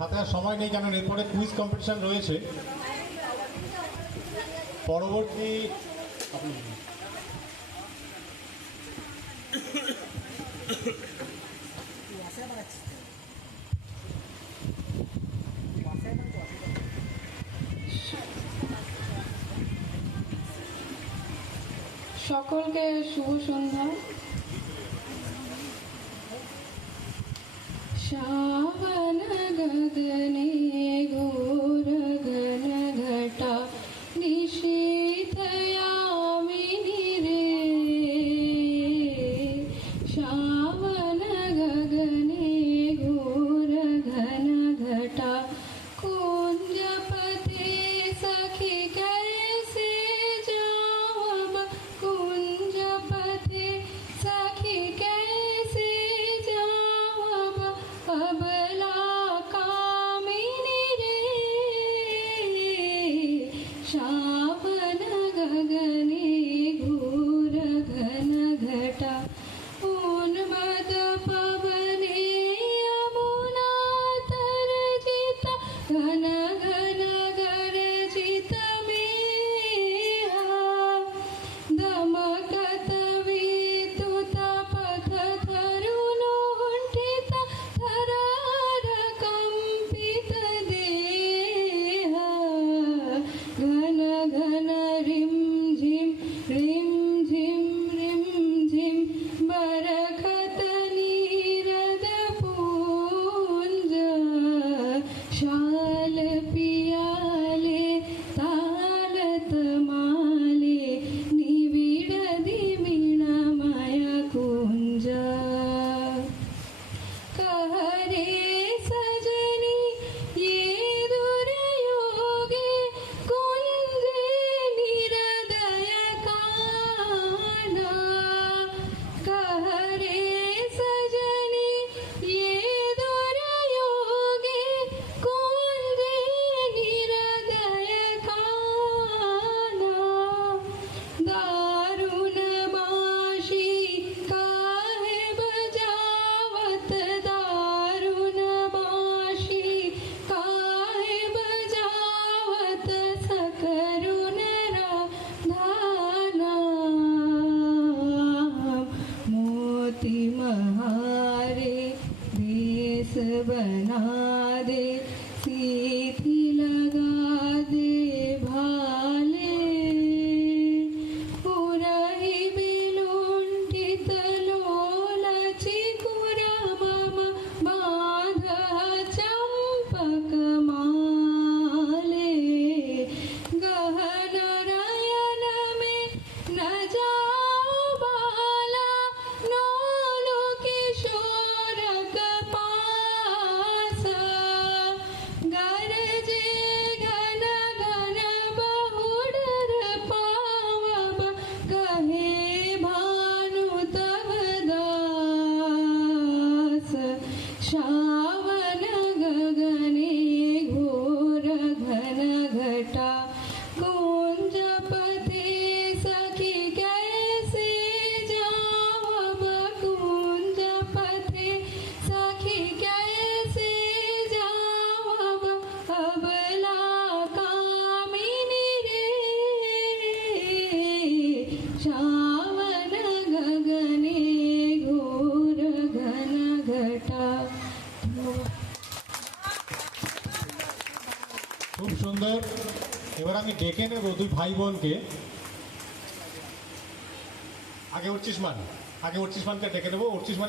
হাতে আর সময় নেই, কারণ এরপরে কুইজ কম্পিটিশন রয়েছে। পরবর্তী সকলকে শুভ সন্ধ্যা। श्रावण गगने घोर घन घटा निशीथयामिनी रे। श्रावण गगने घोर घन घटा कुंजपते सखी कैसे जावब। कुंजपते सखी कैसे जावब अबला कामिनी रे। श्रावण गगने घोर घन घटा उन्मद पवने यमुना तरजिता घन घन गर्जित मेहा। दमकत विद्युत पथ तरुणोण्ठित थरार कंपित देहा। घन घन रिम झिम रिम झिम रिम झिम बरखत नीरद पूंज। शाल पियाले तालत माले निविड दिविणमय कुंज। कहरे सजनी ये दुर्योगे कुंजे निरदय काना। कहरे सजनी ये दुर्योगे कुंजे निरदय काना। दारुण बांशी काहे बजावत। दारुण बांशी काहे बजावत सकरुण राधाना। मोती महारे भेष बना दे सीधी लगा दे भाले। पुरहि बिलुंठित लोलची कुरा मम बाध चंपक माले। गहन नयन में न जाओ बाला नौलो किशोर कपास। गरजे घन घन बहुडर पावब कहे भानु तव दास। श्रावण गगने घोर घन घटा कुंजपते सखी कैसे जावब। कुंजपते सखी कैसे जावब अबला कामिनी रे। श्रावण गगने घोर घन घटा। খুব সুন্দর। এবার আমি ডেকে নেব দুই ভাই বোনকে। আগে উর্চিষ্মান, আগে উর্চিষ্মানকে ডেকে নেবো। উর্চিষ্মানের